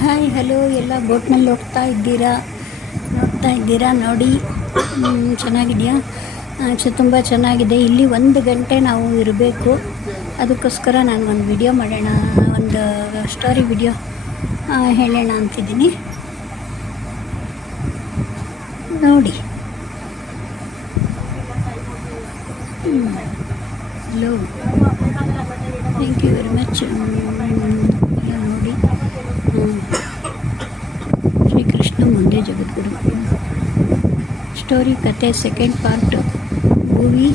Hi hello ಎಲ್ಲ ಬೋಟ್ನಲ್ಲಿ ನೋಡ್ತಾ ಇದ್ದೀರಾ ನೋಡಿ. ಚೆನ್ನಾಗಿದೆಯಾ? ತುಂಬ ಚೆನ್ನಾಗಿದೆ. ಇಲ್ಲಿ 1 ಗಂಟೆ ನಾವು ಇರಬೇಕು. ಅದಕ್ಕೋಸ್ಕರ ನಾನು ಒಂದು ವಿಡಿಯೋ ಮಾಡೋಣ, ಒಂದು ಸ್ಟೋರಿ ವಿಡಿಯೋ ಹೇಳೋಣ ಅಂತಿದ್ದೀನಿ. ನೋಡಿ. Hello, thank you very much. ಎಲ್ಲ ನೋಡಿ. ಶ್ರೀಕೃಷ್ಣ ಮುಂದೆ ಜಗದ್ಗುರು. ಸ್ಟೋರಿ ಕತೆ second part. Bhuvi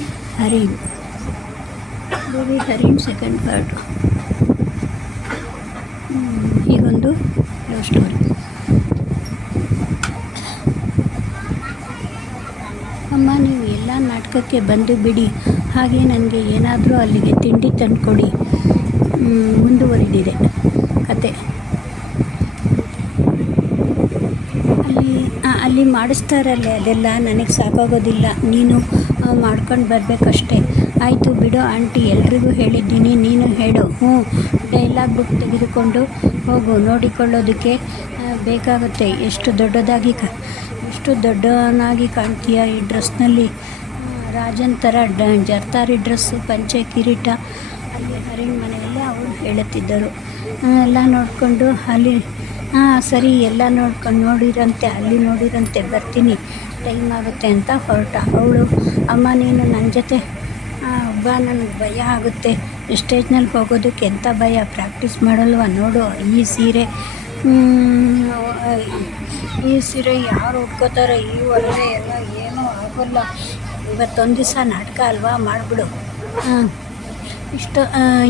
Harin second part. ಹೀಗೊಂದು ಲವ್ ಸ್ಟೋರಿ. ಅಮ್ಮ, ನೀವು ಎಲ್ಲ ನಾಟಕಕ್ಕೆ ಬಂದು ಬಿಡಿ, ಹಾಗೆ ನನಗೆ ಏನಾದರೂ ಅಲ್ಲಿಗೆ ತಿಂಡಿ ತಂದುಕೊಡಿ. ಮುಂದುವರಿದಿದೆ ಕತೆ. ಅಲ್ಲಿ ಮಾಡಿಸ್ತಾರಲ್ಲೇ, ಅದೆಲ್ಲ ನನಗೆ ಸಾಕಾಗೋದಿಲ್ಲ. ನೀನು ಮಾಡ್ಕೊಂಡು ಬರಬೇಕಷ್ಟೆ. ಆಯಿತು ಬಿಡು ಆಂಟಿ, ಎಲ್ರಿಗೂ ಹೇಳಿದ್ದೀನಿ, ನೀನು ಹೇಳು. ಡೈಲಾಗ್ ಬುಕ್ ತೆಗೆದುಕೊಂಡು ಹೋಗು. ನೋಡಿಕೊಳ್ಳೋದಕ್ಕೆ ಬೇಕಾಗುತ್ತೆ. ಎಷ್ಟು ದೊಡ್ಡವನಾಗಿ ಕಾಣ್ತೀಯ ಈ ಡ್ರೆಸ್ನಲ್ಲಿ. ರಾಜನ್ ಥರ ಜರ್ತಾರಿ ಡ್ರೆಸ್ಸು, ಪಂಚೆ, ಕಿರೀಟ. ಅಲ್ಲಿ ಹರಿಣ್ ಮನೆಯಲ್ಲಿ ಅವರು ಹೇಳುತ್ತಿದ್ದರು. ಎಲ್ಲ ನೋಡಿಕೊಂಡು ಅಲ್ಲಿ ಸರಿ, ಎಲ್ಲ ಅಲ್ಲಿ ನೋಡಿರಂತೆ ಬರ್ತೀನಿ, ಟೈಮ್ ಆಗುತ್ತೆ ಅಂತ ಹೊರಟ. ಅವಳು, ಅಮ್ಮ ನೀನು ನನ್ನ ಜೊತೆ ಬಾ, ನನಗೆ ಭಯ ಆಗುತ್ತೆ. ಸ್ಟೇಜ್ನಲ್ಲಿ ಹೋಗೋದಕ್ಕೆ ಎಂಥ ಭಯ, ಪ್ರಾಕ್ಟೀಸ್ ಮಾಡಲ್ವ? ನೋಡು ಈ ಸೀರೆ ಯಾರು ಉಟ್ಕೋತಾರೆ? ಈ ಒಳಗೆ ಎಲ್ಲ ಏನೂ ಆಗೋಲ್ಲ. ಇವತ್ತೊಂದು ದಿವಸ ನಾಟಕ ಅಲ್ವಾ, ಮಾಡಿಬಿಡು.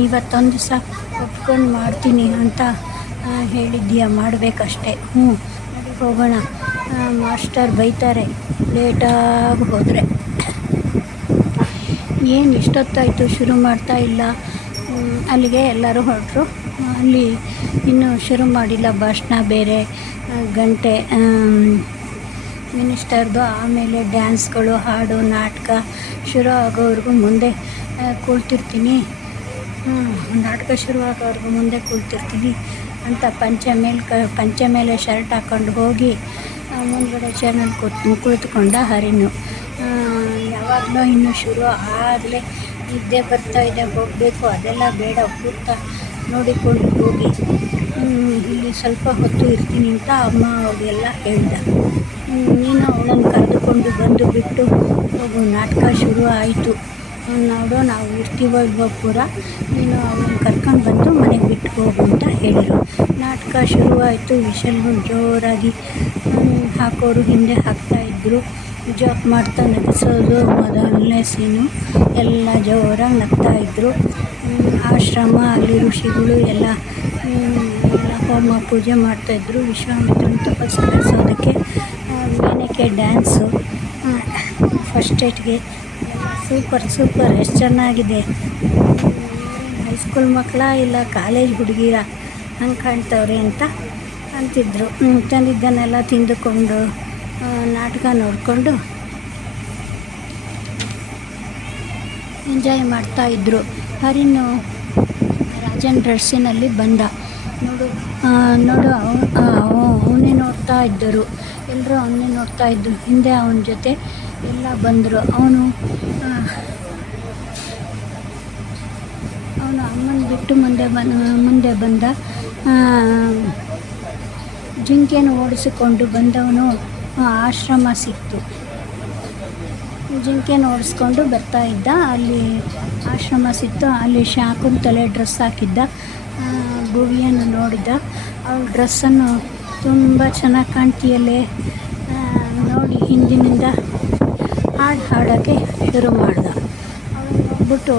ಇವತ್ತೊಂದು ದಿವಸ ಒಪ್ಕೊಂಡು ಮಾಡ್ತೀನಿ ಅಂತ ಹೇಳಿದ್ದೀಯ, ಮಾಡಬೇಕಷ್ಟೆ. ನಡಿ ಹೋಗೋಣ. ಮಾಸ್ಟರ್ ಬೈತಾರೆ ಲೇಟಾಗಿ ಹೋದರೆ. ಏನು ಇಷ್ಟೊತ್ತಾಯಿತು, ಶುರು ಮಾಡ್ತಾ ಇಲ್ಲ? ಅಲ್ಲಿಗೆ ಎಲ್ಲರೂ ಹೊರಟರು. ಅಲ್ಲಿ ಇನ್ನೂ ಶುರು ಮಾಡಿಲ್ಲ. ಭಾಷಣ ಬೇರೆ, ಗಂಟೆ ಮಿನಿಸ್ಟರ್ದು, ಆಮೇಲೆ ಡ್ಯಾನ್ಸ್ಗಳು, ಹಾಡು, ನಾಟಕ ಶುರು ಆಗೋವರೆಗೂ ಮುಂದೆ ಕೂಳ್ತಿರ್ತೀನಿ. ನಾಟಕ ಶುರು ಆಗೋವರೆಗೂ ಮುಂದೆ ಕೂಳ್ತಿರ್ತೀನಿ ಅಂತ ಪಂಚೆ ಮೇಲೆ ಶರ್ಟ್ ಹಾಕ್ಕೊಂಡು ಹೋಗಿ ಮುಂದ್ಗಡೆ ಚೇರ್ನಲ್ಲಿ ಕುಳಿತುಕೊಂಡ ಹರಿಣು. ಯಾವಾಗಲೂ ಇನ್ನೂ ಶುರು ಆಗಲೇ ನಿದ್ದೆ ಬರ್ತಾಯಿದೆ, ಹೋಗಬೇಕು. ಅದೆಲ್ಲ ಬೇಡ, ಕೂತ ನೋಡಿಕೊಂಡು ಹೋಗಿ. ಇಲ್ಲಿ ಸ್ವಲ್ಪ ಹೊತ್ತು ಇರ್ತೀನಿ ಅಂತ ಅಮ್ಮ ಅವ್ರಿಗೆಲ್ಲ ಹೇಳ್ದ. ನೀನು ಅವಳನ್ನು ಕರೆದುಕೊಂಡು ಬಂದು ಬಿಟ್ಟು ಹೋಗು. ನಾಟಕ ಶುರು ಆಯಿತು. ನೋಡು, ನಾವು ಇರ್ತೀವೋ ಇಲ್ವೋ ಪೂರ, ನೀನು ಅವಳನ್ನು ಕರ್ಕೊಂಡು ಬಂದು ಮನೆಗೆ ಬಿಟ್ಟು ಹೋಗು ಅಂತ ಹೇಳಿದರು. ನಾಟಕ ಶುರುವಾಯಿತು. ವಿಷಲ್ಗಳು ಜೋರಾಗಿ ಹಾಕೋರು ಹಿಂದೆ ಹಾಕ್ತಾಯಿದ್ರು. ಜಾಕ್ ಮಾಡ್ತಾ ನಗಿಸೋದು ಮೊದಲನೇ ಸೀನು. ಎಲ್ಲ ಜೋರಾಗಿ ನಗ್ತಾಯಿದ್ರು. ಆಶ್ರಮ, ಅಲ್ಲಿ ಋಷಿಗಳು ಎಲ್ಲ ಹೋಮ ಪೂಜೆ ಮಾಡ್ತಾಯಿದ್ರು. ವಿಶ್ವಾಮಿತ್ರನ ತಪಸ್ಸು ನಡೆಸೋದಕ್ಕೆ ಮೇನಕೆ ಡ್ಯಾನ್ಸು, ಫಸ್ಟ್ ಏಟ್ಗೆ ಸೂಪರ್. ಎಷ್ಟು ಚೆನ್ನಾಗಿದೆ. ಹೈಸ್ಕೂಲ್ ಮಕ್ಕಳ ಇಲ್ಲ ಕಾಲೇಜ್ ಹುಡುಗಿರ ಹಂಗೆ ಕಾಣ್ತವ್ರೆ ಅಂತ ಅಂತಿದ್ರು. ತಂದಿದ್ದನ್ನೆಲ್ಲ ತಿಂದುಕೊಂಡು ನಾಟಕ ನೋಡಿಕೊಂಡು ಎಂಜಾಯ್ ಮಾಡ್ತಾಯಿದ್ರು. ಹರಿಣು ರಾಜನ್ ಡ್ರೆಸ್ಸಿನಲ್ಲಿ ಬಂದ. ನೋಡು ಅವನೇ ನೋಡ್ತಾ ಇದ್ದರು. ಎಲ್ಲರೂ ಅವನ್ನೇ ನೋಡ್ತಾ ಇದ್ದರು. ಹಿಂದೆ ಅವನ ಜೊತೆ ಎಲ್ಲ ಬಂದರು. ಅವನು ಅಮ್ಮನ ಬಿಟ್ಟು ಮುಂದೆ ಬಂದ. ಜಿಂಕೆಯನ್ನು ಓಡಿಸಿಕೊಂಡು ಬಂದವನು ಆಶ್ರಮ ಸಿಕ್ತು. ಜಿಂಕೆಯನ್ನು ಓಡಿಸ್ಕೊಂಡು ಬರ್ತಾ ಇದ್ದ. ಅಲ್ಲಿ ಆಶ್ರಮ ಸಿಕ್ತು. ಅಲ್ಲಿ ಶಾಕುಂತಲೆ ಡ್ರೆಸ್ ಹಾಕಿದ್ದ. ಭುವಿಯನ್ನು ನೋಡಿದ. ಅವಳ ಡ್ರೆಸ್ಸನ್ನು ತುಂಬ ಚೆನ್ನಾಗಿ ಕಾಣ್ತೀಯಲ್ಲೇ ನೋಡಿ, ಹಿಂದಿನಿಂದ ಹಾಡೋಕ್ಕೆ ಶುರು ಮಾಡ್ದ. ಅವಳು ನೋಡ್ಬಿಟ್ಟು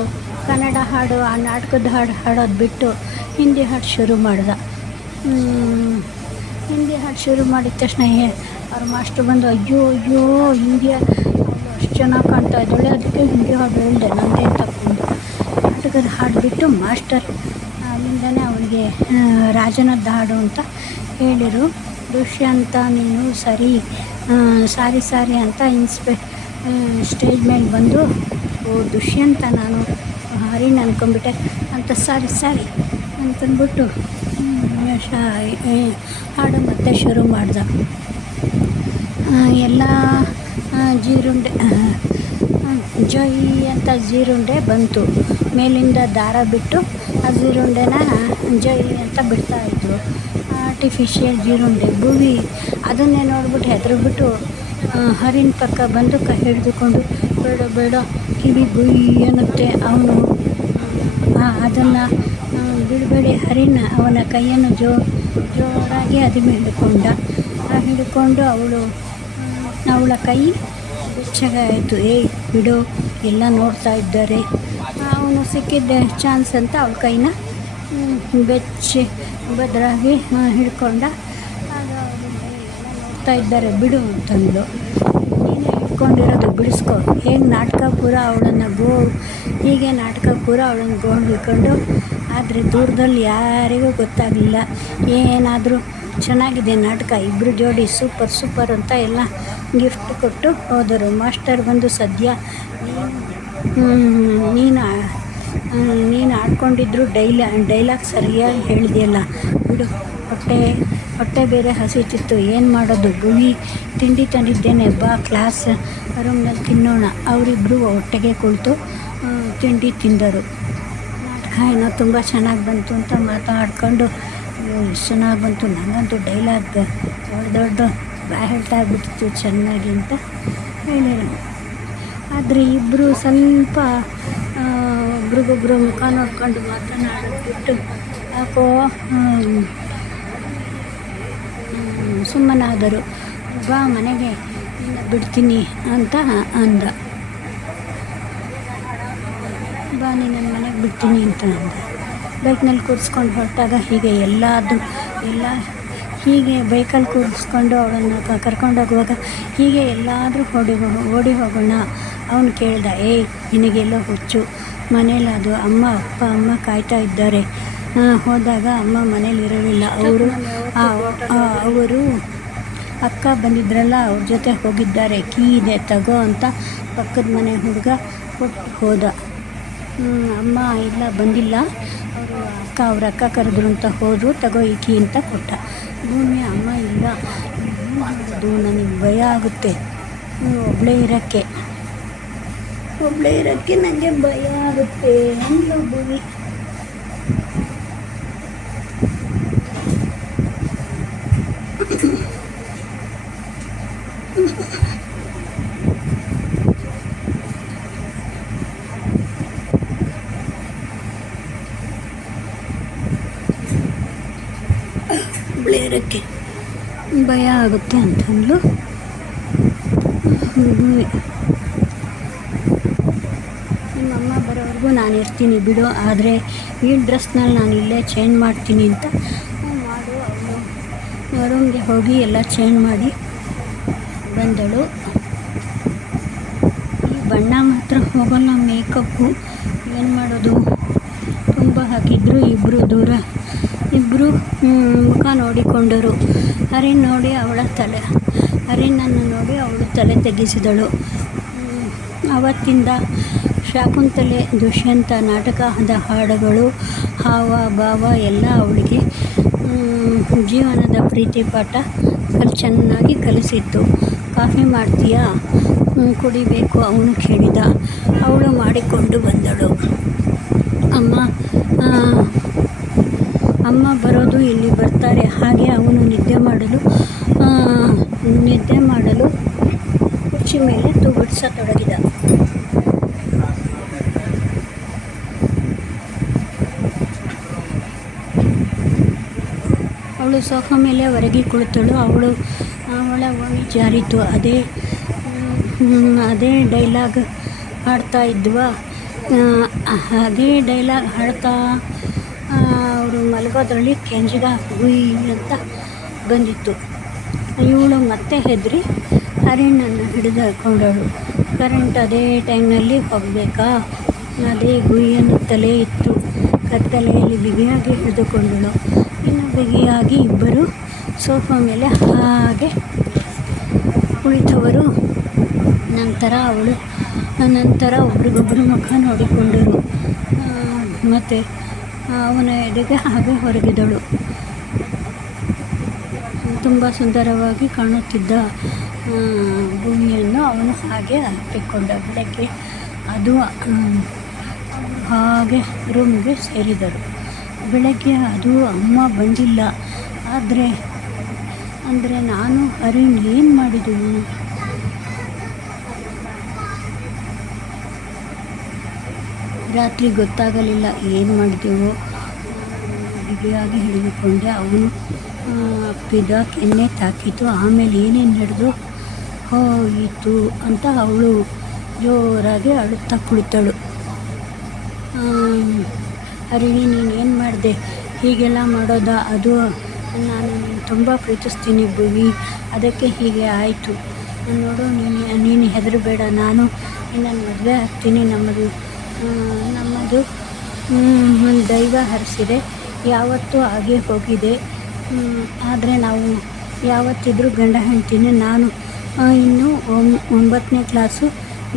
ಕನ್ನಡ ಹಾಡು, ಆ ನಾಟಕದ ಹಾಡೋದು ಬಿಟ್ಟು ಹಿಂದಿ ಹಾಡು ಶುರು ಮಾಡ್ದ. ಹಿಂದಿ ಹಾಡು ಶುರು ಮಾಡಿದ ತಕ್ಷಣ ಅವ್ರ ಮಾಸ್ಟ್ರು ಬಂದು, ಅಯ್ಯೋ ಹಿಂದಿ ಅವಳು ಅಷ್ಟು ಚೆನ್ನಾಗಿ ಕಾಣ್ತಾ ಇದ್ದಾಳೆ, ಅದಕ್ಕೆ ಹಿಂದಿ ಹಾಡು ಹೇಳಿದೆ, ನನ್ನದೇ ತಗೊಂಡು. ನಾಟಕದ ಹಾಡು ಬಿಟ್ಟು ಮಾಸ್ಟರ್ ಅಲ್ಲಿಂದನೇ ಅವನಿಗೆ ರಾಜನದ್ದು ಹಾಡು ಅಂತ ಹೇಳಿರು. ದುಷ್ಯಂತ ನೀನು ಸಾರಿ ಅಂತ ಸ್ಟೇಜ್ ಮೇಲೆ ಬಂದು, ಓ ದುಷ್ಯಂತ, ನಾನು ಹರಿಣ್ ಅಂದ್ಕೊಂಡ್ಬಿಟ್ಟೆ ಅಂತ ಸಾರಿ ಅಂತಂದ್ಬಿಟ್ಟು ಹಾಡು ಮತ್ತೆ ಶುರು ಮಾಡ್ದ. ಎಲ್ಲ ಜೀರುಂಡೆ ಜೈ ಅಂತ ಜೀರುಂಡೆ ಬಂತು. ಮೇಲಿಂದ ದಾರ ಬಿಟ್ಟು ಆ ಜೀರುಂಡೆನ ಜೈ ಅಂತ ಬಿಡ್ತಾಯಿದ್ರು. ಆರ್ಟಿಫಿಷಿಯಲ್ ಜೀರುಂಡೆ ಭೂಮಿ ಅದನ್ನೇ ನೋಡ್ಬಿಟ್ಟು ಹೆದರ್ಬಿಟ್ಟು ಹರಿನ ಪಕ್ಕ ಬಂದು ಹಿಡಿದುಕೊಂಡು ಬೇಡ ಬೇಡ ಕಿವಿ ಗುಯ್ ಅನ್ನುತ್ತೆ. ಅವನು ಅದನ್ನು ಬಿಡಬೇಡಿ ಹರಿನ ಅವನ ಕೈಯನ್ನು ಜೋರಾಗಿ ಅದಿಮೆ ಹಿಡ್ಕೊಂಡು ಅವಳ ಕೈ ಬೆಚ್ಚಗಾಯಿತು. ಬಿಡು, ಎಲ್ಲ ನೋಡ್ತಾ ಇದ್ದಾರೆ. ಅವನು ಸಿಕ್ಕಿದ್ದ ಚಾನ್ಸ್ ಅಂತ ಅವಳ ಕೈನ ಬೆಚ್ಚಿ ಭದ್ರಾಗಿ ಹಿಡ್ಕೊಂಡ. ಆಗ ಎಲ್ಲ ನೋಡ್ತಾ ಇದ್ದಾರೆ. ಬಿಡು ಅಂತಂದು, ನೀನೇ ಹಿಡ್ಕೊಂಡಿರೋದು, ಬಿಡಿಸ್ಕೊ. ಹೇಗೆ ನಾಟಕ ಪೂರ ಅವಳನ್ನು ಹೀಗೆ ನಾಟಕ ಪೂರ ಅವಳನ್ನು ಹಿಡ್ಕೊಂಡು. ಆದರೆ ದೂರದಲ್ಲಿ ಯಾರಿಗೂ ಗೊತ್ತಾಗಲಿಲ್ಲ. ಏನಾದರೂ ಚೆನ್ನಾಗಿದೆ ನಾಟಕ, ಇಬ್ಬರು ಜೋಡಿ ಸೂಪರ್ ಅಂತ ಎಲ್ಲ ಗಿಫ್ಟ್ ಕೊಟ್ಟು ಹೋದರು. ಮಾಸ್ಟರ್ ಬಂದು, ಸದ್ಯ ನೀನು ಆಡ್ಕೊಂಡಿದ್ರು ಡೈಲಾಗ್ ಸರಿಯಾಗಿ ಹೇಳಿದೆಯಲ್ಲ, ಬಿಡು. ಹೊಟ್ಟೆ ಬೇರೆ ಹಸಿತಿತ್ತು, ಏನು ಮಾಡೋದು. ಗುವಿ ತಿಂಡಿ ತಂದಿದ್ದೇನೆ, ಬಾ ಕ್ಲಾಸ್ ರೂಮ್ನಲ್ಲಿ ತಿನ್ನೋಣ. ಅವರಿಬ್ಬರು ಒಟ್ಟಿಗೆ ಕುಳಿತು ತಿಂಡಿ ತಿಂದರು. ನಾಟಕ ಏನೋ ತುಂಬ ಚೆನ್ನಾಗಿ ಬಂತು ಅಂತ ಮಾತಾಡ್ಕೊಂಡು, ಎಷ್ಟು ಚೆನ್ನಾಗಿ ಬಂತು, ನನಗಂತೂ ಡೈಲಾಗ್ ದೊಡ್ಡ ಬಾಯ್ ಹೇಳ್ತಾ ಆಗ್ಬಿಟ್ಟಿತ್ತು ಚೆನ್ನಾಗಿ ಅಂತ ಹೇಳಿದರು. ಆದರೆ ಇಬ್ಬರು ಸ್ವಲ್ಪ ಒಬ್ರಿಗೊಬ್ರು ಮುಖ ನೋಡ್ಕೊಂಡು ಮಾತನಾಡಿಬಿಟ್ಟು ಯಾಕೋ ಸುಮ್ಮನಾದರು. ಬಾ ಮನೆಗೆ ಬಿಡ್ತೀನಿ ಅಂತ ಅಂದ. ಬಾ ನೀನು ನನ್ನ ಮನೆಗೆ ಬಿಡ್ತೀನಿ ಅಂತ ಅಂದ. ಬೈಕ್ನಲ್ಲಿ ಕೂರಿಸ್ಕೊಂಡು ಹೊರಟಾಗ ಹೀಗೆ ಬೈಕಲ್ಲಿ ಕೂರಿಸ್ಕೊಂಡು ಅವಳನ್ನು ಕರ್ಕೊಂಡೋಗುವಾಗ ಹೀಗೆ ಎಲ್ಲಾದರೂ ಓಡಿ ಹೋಗೋಣ. ಅವನು ಕೇಳ್ದ, ನಿನಗೆಲ್ಲೋ ಹುಚ್ಚು, ಮನೇಲಿ ಅದು ಅಮ್ಮ ಕಾಯ್ತಾ ಇದ್ದಾರೆ. ಹೋದಾಗ ಅಮ್ಮ ಮನೇಲಿರಲಿಲ್ಲ. ಅವರು ಅಕ್ಕ ಬಂದಿದ್ರಲ್ಲ, ಅವ್ರ ಜೊತೆ ಹೋಗಿದ್ದಾರೆ. ಕೀ ಇದೆ ತಗೋ ಅಂತ ಪಕ್ಕದ ಮನೆ ಹುಡುಗ ಕೊಟ್ಟು ಹೋದ. ಅಮ್ಮ ಇಲ್ಲ ಬಂದಿಲ್ಲ, ಅವ್ರ ಅಕ್ಕ ಕರೆದ್ರು ಅಂತ ಹೋದರು, ತಗೋ ಈ ಕೀ ಅಂತ ಕೊಟ್ಟ. ಭೂಮಿ ಅಮ್ಮ ಇಲ್ಲ, ಅದು ನನಗೆ ಭಯ ಆಗುತ್ತೆ, ಒಬ್ಬಳೇ ಇರೋಕ್ಕೆ ನನಗೆ ಭಯ ಆಗುತ್ತೆ ಅಂದ್ಲು ಭೂಮಿ. ಒಬ್ಬಳೇ ಭಯ ಆಗುತ್ತೆ ಅಂತಂದ್ಲು ಭೂಮಿ. ನಿಮ್ಮಮ್ಮ ಬರೋವರೆಗೂ ನಾನು ಇರ್ತೀನಿ ಬಿಡು, ಆದರೆ ಈ ಡ್ರೆಸ್ನಲ್ಲಿ ನಾನು ಇಲ್ಲೇ ಚೇಂಜ್ ಮಾಡ್ತೀನಿ ಅಂತ ಮಾಡು. ಅವಳು ರೂಮ್ಗೆ ಹೋಗಿ ಎಲ್ಲ ಚೇಂಜ್ ಮಾಡಿ ಬಂದಳು. ಈ ಬಣ್ಣ ಮಾತ್ರ ಹೋಗಲ್ಲ, ಮೇಕಪ್ಪು ಏನು ಮಾಡೋದು. ತುಂಬ ಹಾಕಿದ್ರು. ಇಬ್ಬರು ಮುಖ ನೋಡಿಕೊಂಡರು. ಹರಿನನ್ನು ನೋಡಿ ಅವಳು ತಲೆ ತೆಗೆಸಿದಳು. ಅವತ್ತಿಂದ ಶಾಕುಂತಲೆ ದುಷ್ಯಂತ ನಾಟಕದ ಹಾಡುಗಳು, ಹಾವ ಭಾವ ಎಲ್ಲ ಅವಳಿಗೆ ಜೀವನದ ಪ್ರೀತಿ ಪಾಠ ಚೆನ್ನಾಗಿ ಕಲಿಸಿತ್ತು. ಕಾಫಿ ಮಾಡ್ತೀಯಾ, ಕುಡಿಬೇಕು ಅವನು ಕೇಳಿದ. ಅವಳು ಮಾಡಿಕೊಂಡು ಬಂದಳು. ಅಮ್ಮ ಬರೋದು ಇಲ್ಲಿ ಬರ್ತಾರೆ. ಹಾಗೆ ಅವನು ನಿದ್ದೆ ಮಾಡಲು ಕುರ್ಚಿ ಮೇಲೆ ತೂಗುಡಿಸತೊಡಗಿದ. ಅವಳು ಸೋಫಾ ಮೇಲೆ ಹೊರಗೆ ಕುಳಿತಳು. ಅವಳ ಓಣಿ ಜಾರಿತು. ಅದೇ ಡೈಲಾಗ್ ಹಾಡ್ತಾ ಇದ್ವಾ. ಅದೇ ಡೈಲಾಗ್ ಹಾಡ್ತಾ ಅವರು ಮಲಗೋದ್ರಲ್ಲಿ ಕೆಂಜಿಗ ಗುಯ್ ಅಂತ ಬಂದಿತ್ತು. ಇವಳು ಮತ್ತೆ ಹೆದರಿ ಹರಿಣನ್ನು ಹಿಡಿದುಕೊಂಡಳು. ಕರೆಂಟ್ ಅದೇ ಟೈಮ್ನಲ್ಲಿ ಹೋಗಬೇಕಾ, ಅದೇ ಗುಯ್ ಅನ್ನುತ್ತಲೇ ಇತ್ತು. ಕತ್ತಲೆಯಲ್ಲಿ ಬಿಗಿಯಾಗಿ ಹಿಡಿದುಕೊಂಡಳು. ಇನ್ನು ಬಿಗಿಯಾಗಿ ಇಬ್ಬರು ಸೋಫಾ ಮೇಲೆ ಹಾಗೆ ಕುಳಿತವರು. ನಂತರ ಒಬ್ರಿಗೊಬ್ಬರು ಮುಖ ನೋಡಿಕೊಂಡರು. ಮತ್ತು ಅವನ ಎದೆಗೆ ಹಾಗೆ ಹೊರಗಿದಳು. ತುಂಬ ಸುಂದರವಾಗಿ ಕಾಣುತ್ತಿದ್ದ ಭೂಮಿಯನ್ನು ಅವನು ಹಾಗೆ ಅಪ್ಪಿಕೊಂಡ. ಬೆಳಗ್ಗೆ ಅದು ಹಾಗೆ ರೂಮಿಗೆ ಸೇರಿದರು. ಬೆಳಗ್ಗೆ ಅದು ಅಮ್ಮ ಬಂದಿಲ್ಲ. ಅಂದರೆ ನಾನು ಅರುಣ್ ಏನು ಮಾಡಿದೆವು? ರಾತ್ರಿ ಗೊತ್ತಾಗಲಿಲ್ಲ ಏನು ಮಾಡಿದೆವು. ಬಿಗಿಯಾಗಿ ಹಿಡಿದುಕೊಂಡೆ. ಅವನು ಅಪ್ಪಿದ, ಕೆನ್ನೆ ತಾಕಿತು. ಆಮೇಲೆ ಏನೇನು ನಡೆದು ಹೋಯಿತು ಅಂತ ಅವಳು ಜೋರಾಗಿ ಅಳುತ್ತಾ ಕುಳಿತಳು. ಅರುಣಿ, ನೀನು ಏನು ಮಾಡಿದೆ? ಹೀಗೆಲ್ಲ ಮಾಡೋದಾ? ಅದು ನಾನು ತುಂಬ ಪ್ರೀತಿಸ್ತೀನಿ ಭುವಿ, ಅದಕ್ಕೆ ಹೀಗೆ ಆಯಿತು. ನೋಡು, ನೀನು ಹೆದರಬೇಡ. ನಾನು ನಿನ್ನನ್ನು ಮದುವೆ ಆಗ್ತೀನಿ. ನಮ್ಮದು ದೈವ ಹರಿಸಿದೆ. ಯಾವತ್ತೂ ಹಾಗೆ ಹೋಗಿದೆ. ಆದರೆ ನಾವು ಯಾವತ್ತಿದ್ರೂ ಗಂಡ ಹೆಂಡ್ತೀನಿ. ನಾನು ಇನ್ನೂ 9ನೇ ಕ್ಲಾಸು,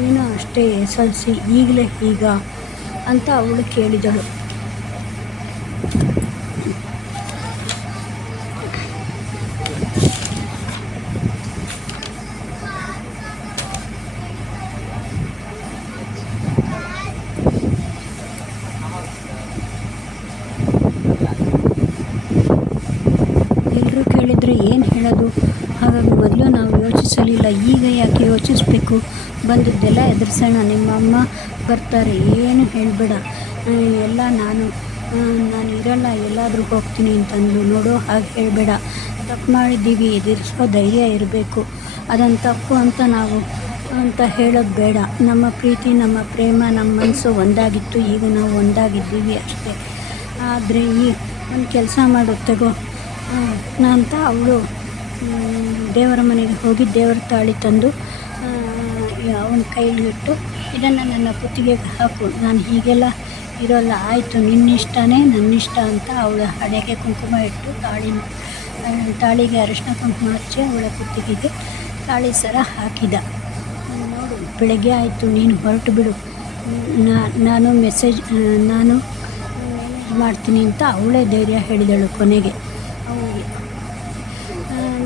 ನೀನು ಅಷ್ಟೇ SLC. ಈಗಲೇ ಈಗ ಅಂತ ಅವಳು ಕೇಳಿದಳು. ಎಲ್ಲರೂ ಕೇಳಿದರೆ ಏನು ಹೇಳೋದು? ಹಾಗಾಗಿ ಮೊದಲು ನಾವು ಯೋಚಿಸಲಿಲ್ಲ. ಈಗ ಯಾಕೆ ಯೋಚಿಸಬೇಕು? ಬಂದದ್ದೆಲ್ಲ ಎದುರಿಸೋಣ. ನಿಮ್ಮಮ್ಮ ಬರ್ತಾರೆ, ಏನು ಹೇಳಬೇಡ. ಎಲ್ಲ ನಾನು ಇರಲ್ಲ, ಎಲ್ಲಾದರೂ ಹೋಗ್ತೀನಿ ಅಂತಂದು. ನೋಡು, ಹಾಗೆ ಹೇಳಬೇಡ. ತಪ್ಪು ಮಾಡಿದ್ದೀವಿ, ಎದುರಿಸೋ ಧೈರ್ಯ ಇರಬೇಕು. ಅದನ್ನು ತಪ್ಪು ಅಂತ ಹೇಳೋದು ಬೇಡ. ನಮ್ಮ ಪ್ರೀತಿ, ನಮ್ಮ ಪ್ರೇಮ, ನಮ್ಮ ಮನಸ್ಸು ಒಂದಾಗಿತ್ತು. ಈಗ ನಾವು ಒಂದಾಗಿದ್ದೀವಿ ಅಷ್ಟೇ. ಆದರೆ ಈ ಒಂದು ಕೆಲಸ ಮಾಡು, ತಗೋ ಅಂತ ಅವಳು ದೇವರ ಮನೆಗೆ ಹೋಗಿ ದೇವರ ತಾಳಿ ತಂದು ಅವನ ಕೈಲಿಟ್ಟು, ಇದನ್ನು ನನ್ನ ಕುತ್ತಿಗೆಗೆ ಹಾಕು. ನಾನು ಹೀಗೆಲ್ಲ ಇರೋಲ್ಲ, ಆಯಿತು, ನಿನ್ನಿಷ್ಟನೇ ನನ್ನಿಷ್ಟ ಅಂತ ಅವಳ ಹಣೆಗೆ ಕುಂಕುಮ ಇಟ್ಟು ತಾಳಿಗೆ ಅರಿಶಿನ ಕುಂಕುಮ ಹಚ್ಚಿ ಅವಳ ಕುತ್ತಿಗೆಗೆ ತಾಳಿ ಸರ ಹಾಕಿದ. ನೋಡು, ಬೆಳಗ್ಗೆ ಆಯಿತು, ನೀನು ಹೊರಟು ಬಿಡು. ನಾನು ಮೆಸೇಜ್ ಮಾಡ್ತೀನಿ ಅಂತ ಅವಳೇ ಧೈರ್ಯ ಹೇಳಿದಳು ಕೊನೆಗೆ ಅವನಿಗೆ.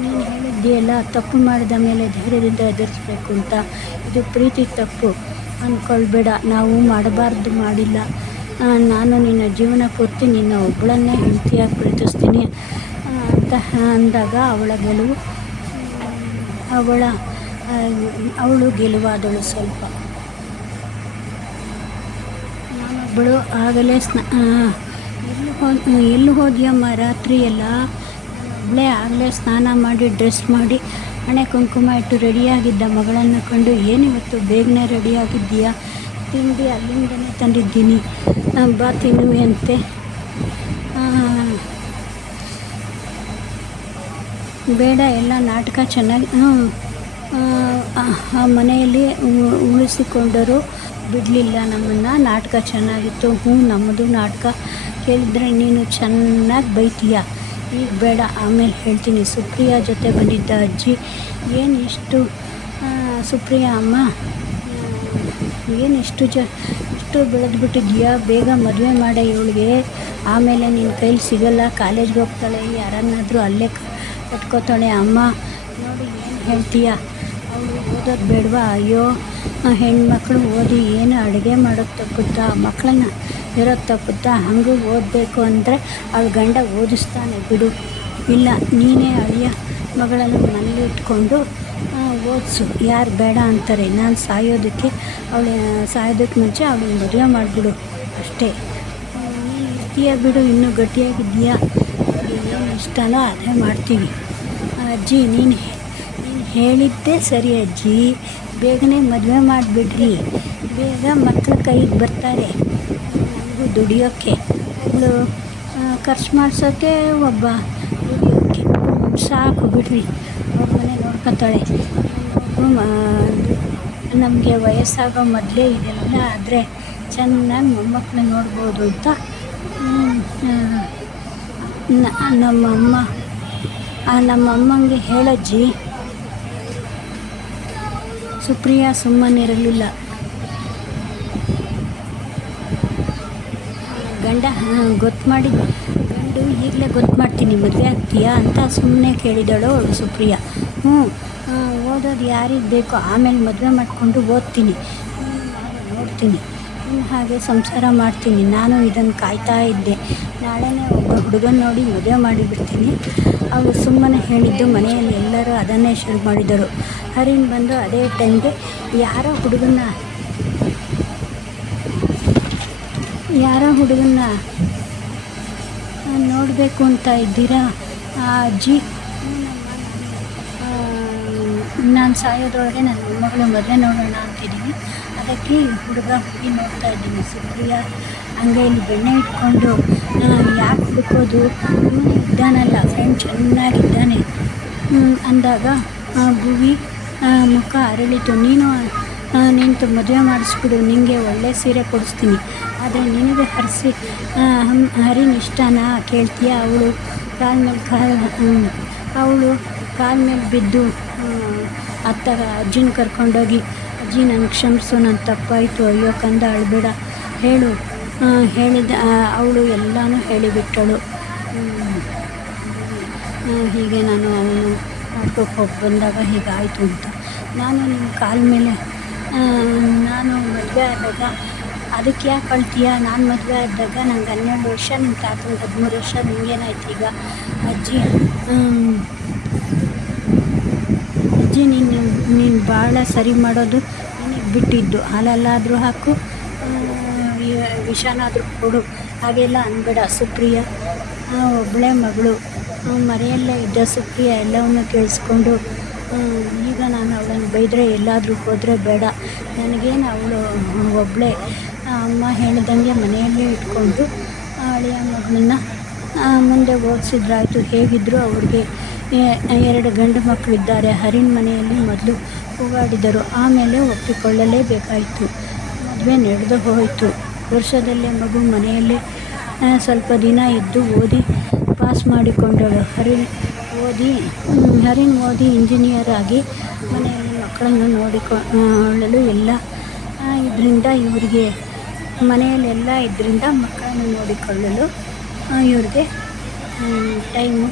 ನೀನು ಹೇಳಿದ್ದೀಯಲ್ಲ, ತಪ್ಪು ಮಾಡಿದ ಮೇಲೆ ಧೈರ್ಯದಿಂದ ಎದುರಿಸ್ಬೇಕು ಅಂತ. ಇದು ಪ್ರೀತಿ ತಪ್ಪು ಅಂದ್ಕೊಳ್ಬೇಡ. ನಾವು ಮಾಡಬಾರ್ದು ಮಾಡಿಲ್ಲ. ನಾನು ನಿನ್ನ ಜೀವನ ಪೂರ್ತಿ ನಿನ್ನ ಒಬ್ಬಳನ್ನೇ ಹೆಂಡತಿಯಾಗಿ ಪ್ರೀತಿಸ್ತೀನಿ ಅಂತ ಅಂದಾಗ ಅವಳು ಗೆಲುವಾದಳು ಸ್ವಲ್ಪ. ನಾನೊಬ್ಬಳು ಆಗಲೇ ಎಲ್ಲಿ ಹೋದ್ಯಮ್ಮ ರಾತ್ರಿ ಎಲ್ಲ? ಒಬ್ಬಳೇ ಆಗಲೇ ಸ್ನಾನ ಮಾಡಿ ಡ್ರೆಸ್ ಮಾಡಿ ಹಣೆ ಕುಂಕುಮ ಇಟ್ಟು ರೆಡಿಯಾಗಿದ್ದ ಮಗಳನ್ನು ಕಂಡು, ಏನಿವತ್ತು ಬೇಗನೆ ರೆಡಿಯಾಗಿದ್ದೀಯಾ? ತಿಂಡಿ ಅಲ್ಲಿಂದನೇ ತಂದಿದ್ದೀನಿ, ಬಾ ತಿನ್ನುವಂತೆ. ಬೇಡ, ಎಲ್ಲ ನಾಟಕ ಚೆನ್ನಾಗಿ ಆ ಮನೆಯಲ್ಲಿ ಉಳಿಸಿಕೊಂಡರೂ ಬಿಡಲಿಲ್ಲ ನಮ್ಮನ್ನು. ನಾಟಕ ಚೆನ್ನಾಗಿತ್ತು. ನಮ್ಮದು ನಾಟಕ ಕೇಳಿದರೆ ನೀನು ಚೆನ್ನಾಗಿ ಬೈತೀಯ. ಈಗ ಬೇಡ, ಆಮೇಲೆ ಹೇಳ್ತೀನಿ. ಸುಪ್ರಿಯಾ ಜೊತೆ ಬಂದಿದ್ದ ಅಜ್ಜಿ ಏನು ಇಷ್ಟು ಸುಪ್ರಿಯಾ ಅಮ್ಮ, ಏನು ಇಷ್ಟು ಬೆಳೆದ್ಬಿಟ್ಟಿದ್ಯಾ? ಬೇಗ ಮದುವೆ ಮಾಡೆ ಇವಳಿಗೆ, ಆಮೇಲೆ ನಿನ್ನ ಕೈಲಿ ಸಿಗಲ್ಲ. ಕಾಲೇಜ್ಗೆ ಹೋಗ್ತಾಳೆ, ಯಾರನ್ನಾದರೂ ಅಲ್ಲೇ ಕಟ್ಕೋತಾಳೆ. ಅಮ್ಮ ನೋಡಿ, ಏನು ಹೇಳ್ತೀಯ? ಅವಳು ಓದೋದು ಬೇಡವಾ? ಅಯ್ಯೋ, ಹೆಣ್ಮಕ್ಳು ಓದಿ ಏನು ಅಡುಗೆ ಮಾಡೋದು ತಪ್ಪುತ್ತಾ? ಮಕ್ಕಳನ್ನ ಇರೋದು ತಪ್ಪುತ್ತಾ? ಹಂಗೂ ಓದಬೇಕು ಅಂದರೆ ಅವಳು ಗಂಡ ಓದಿಸ್ತಾನೆ ಬಿಡು. ಇಲ್ಲ, ನೀನೇ ಅಳಿಯ ಮಗಳನ್ನು ಮನೇಲಿ ಇಟ್ಕೊಂಡು ಓದಿಸು. ಯಾರು ಬೇಡ ಅಂತಾರೆ? ನಾನು ಸಾಯೋದಕ್ಕೆ ಮುಂಚೆ ಅವಳು ಮದುವೆ ಮಾಡಿಬಿಡು ಅಷ್ಟೇ. ನೀನು ಇರ್ತೀಯ ಬಿಡು, ಇನ್ನೂ ಗಟ್ಟಿಯಾಗಿದ್ದೀಯಾ. ಏನು ಇಷ್ಟನೋ ಅದೇ ಮಾಡ್ತೀವಿ. ಅಜ್ಜಿ, ನೀನು ಹೇಳಿದ್ದೇ ಸರಿ ಅಜ್ಜಿ. ಬೇಗನೆ ಮದುವೆ ಮಾಡಿಬಿಡ್ರಿ, ಬೇಗ ಮಕ್ಕಳು ಕೈಗೆ ಬರ್ತಾರೆ. ನಮಗೂ ದುಡಿಯೋಕ್ಕೆ ಒಬ್ಬಳು ಖರ್ಚು ಮಾಡಿಸೋಕ್ಕೆ, ಒಬ್ಬ ದುಡಿಯೋಕ್ಕೆ ಸಾಕು ಬಿಡ್ರಿ. ಅವ್ರ ಮನೆ ನೋಡ್ಕೊತಾಳೆ. ನಮಗೆ ವಯಸ್ಸಾಗೋ ಮೊದಲೇ ಇದೆಲ್ಲ ಆದರೆ ಚೆನ್ನಾಗಿ ಮೊಮ್ಮಕ್ಕಳು ನೋಡ್ಬೋದು ಅಂತ ನಮ್ಮಮ್ಮಂಗೆ ಹೇಳಜ್ಜಿ. ಸುಪ್ರಿಯಾ ಸುಮ್ಮನಿರಲಿಲ್ಲ. ಗಂಡ ಗೊತ್ತು ಮಾಡಿ ಗಂಡ ಕೇಳಿಕೊಂಡು ಈಗಲೇ ಗೊತ್ತು ಮಾಡ್ತೀನಿ ಮದುವೆ ಆಗ್ತೀಯಾ ಅಂತ ಸುಮ್ಮನೆ ಕೇಳಿದಳು ಅವಳು ಸುಪ್ರಿಯಾ. ಹ್ಞೂ, ಓದೋದು ಯಾರಿಗೆ ಬೇಕೋ ಆಮೇಲೆ ಮದುವೆ ಮಾಡಿಕೊಂಡು ಓದ್ತೀನಿ, ನೋಡ್ತೀನಿ, ಹಾಗೆ ಸಂಸಾರ ಮಾಡ್ತೀನಿ. ನಾನು ಇದನ್ನು ಕಾಯ್ತಾ ಇದ್ದೆ. ನಾಳೆನೇ ಒಬ್ಬ ಹುಡುಗನ ನೋಡಿ ಮದುವೆ ಮಾಡಿಬಿಡ್ತೀನಿ. ಅವಳು ಸುಮ್ಮನೆ ಹೇಳಿದ್ದು. ಮನೆಯಲ್ಲಿ ಎಲ್ಲರೂ ಅದನ್ನೇ ಶುರು ಮಾಡಿದರು. ಹರಿನ್ ಬಂದು ಅದೇ ಟೈಮ್ಗೆ ಯಾರೋ ಹುಡುಗನ್ನ ನೋಡಬೇಕು ಅಂತ ಇದ್ದೀರಾ ಅಜ್ಜಿ? ನಾನು ಸಾಯೋದ್ರೊಳಗೆ ನನ್ನ ಮೊಮ್ಮಗಳು ಮದುವೆ ನೋಡೋಣ ಅಂತಿದ್ದೀನಿ. ಅದಕ್ಕೆ ಹುಡುಗಿ ನೋಡ್ತಾ ಇದ್ದೀನಿ. ಸುಪ್ರಿಯಾ ಅಂಗೈಲಿ ಬೆಣ್ಣೆ ಇಟ್ಕೊಂಡು ಯಾಕೆ ಹುಡುಕೋದು, ಇವನು ಇದ್ದಾನಲ್ಲ ಫ್ರೆಂಡ್ ಚೆನ್ನಾಗಿದ್ದಾನೆ ಅಂದಾಗ ಭುವಿ ಮುಖ ಅರಳಿತು. ನೀನು ನಿಂತು ಮದುವೆ ಮಾಡಿಸ್ಬಿಡು, ನಿನಗೆ ಒಳ್ಳೆ ಸೀರೆ ಕೊಡಿಸ್ತೀನಿ. ಆದರೆ ನಿನಗೆ ಹರಿನ್ ಇಷ್ಟನಾ ಕೇಳ್ತೀಯ? ಅವಳು ಕಾಲ ಮೇಲೆ ಬಿದ್ದು ಅಜ್ಜಿನ ಕರ್ಕೊಂಡೋಗಿ, ಅಜ್ಜಿ ನನಗೆ ಕ್ಷಮಿಸು, ನನ್ನ ತಪ್ಪಾಯಿತು, ಅಯ್ಯೋ ಕಂದ ಅಳಬೇಡ ಹೇಳು ಹೇಳಿದ. ಅವಳು ಎಲ್ಲನೂ ಹೇಳಿಬಿಟ್ಟಳು. ಹೀಗೆ ನಾನು ಅವನು ಮಾಡ್ಕೋಕ್ಕೆ ಹೋಗಿ ಬಂದಾಗ ಹೀಗಾಯಿತು ಅಂತ. ನಾನು ನಿಮ್ಮ ಕಾಲ ಮೇಲೆ ನಾನು ಮದುವೆ ಆದಾಗ ಅದಕ್ಕೆ ಯಾಕೆ ಅಳ್ತೀಯ? ನಾನು ಮದುವೆ ಆದಾಗ ನಂಗೆ 12 ವರ್ಷ, ನಿಮ್ಮ ತಾತನಿಗೆ 13 ವರ್ಷ, ನಿಮಗೇನಾಯ್ತು ಈಗ? ಅಜ್ಜಿ ನೀನು ಭಾಳ ಸರಿ ಮಾಡೋದು ನಿನಗೆ ಬಿಟ್ಟಿದ್ದು. ಹಾಲಲ್ಲಾದರೂ ಹಾಕು, ವಿಷನಾದರೂ ಕೊಡು, ಹಾಗೆಲ್ಲ ಅನ್ಬೇಡ. ಸುಪ್ರಿಯಾ ಒಬ್ಬಳೇ ಮಗಳು, ಮರೆಯಲ್ಲೇ ಇದ್ದ ಸುಪ್ರಿಯಾ ಎಲ್ಲವನ್ನು ಕೇಳಿಸ್ಕೊಂಡು, ಈಗ ನಾನು ಅವಳನ್ನು ಬೈದರೆ ಎಲ್ಲಾದರೂ ಹೋದರೆ ಬೇಡ, ನನಗೇನು ಅವಳು ಒಬ್ಬಳೇ, ಅಮ್ಮ ಹೇಳಿದಂಗೆ ಮನೆಯಲ್ಲೇ ಇಟ್ಕೊಂಡು ಅಳಿಯ ಮಗಳನ್ನ ಮುಂದೆ ಓದಿಸಿದ್ರಾಯ್ತು. ಹೇಗಿದ್ದರೂ ಅವ್ರಿಗೆ 2 ಗಂಡು ಮಕ್ಕಳಿದ್ದಾರೆ. ಹರಿನ್ ಮನೆಯಲ್ಲಿ ಮೊದಲು ಕೂಗಾಡಿದರು, ಆಮೇಲೆ ಒಪ್ಪಿಕೊಳ್ಳಲೇಬೇಕಾಯಿತು. ಮದುವೆ ನಡೆದು ಹೋಯಿತು. ವರ್ಷದಲ್ಲೇ ಮಗು ಮನೆಯಲ್ಲೇ ಸ್ವಲ್ಪ ದಿನ ಇದ್ದು ಓದಿ ಪಾಸ್ ಮಾಡಿಕೊಂಡಳು. ಹರಿನ್ ಓದಿ ಇಂಜಿನಿಯರ್ ಆಗಿ ಮನೆಯಲ್ಲಿ ಮಕ್ಕಳನ್ನು ನೋಡಿಕೊಳ್ಳಲು ಎಲ್ಲ ಇದರಿಂದ ಇವರಿಗೆ ಮನೆಯಲ್ಲೆಲ್ಲ ಇದರಿಂದ ಮಕ್ಕಳನ್ನು ನೋಡಿಕೊಳ್ಳಲು ಇವ್ರಿಗೆ ಟೈಮು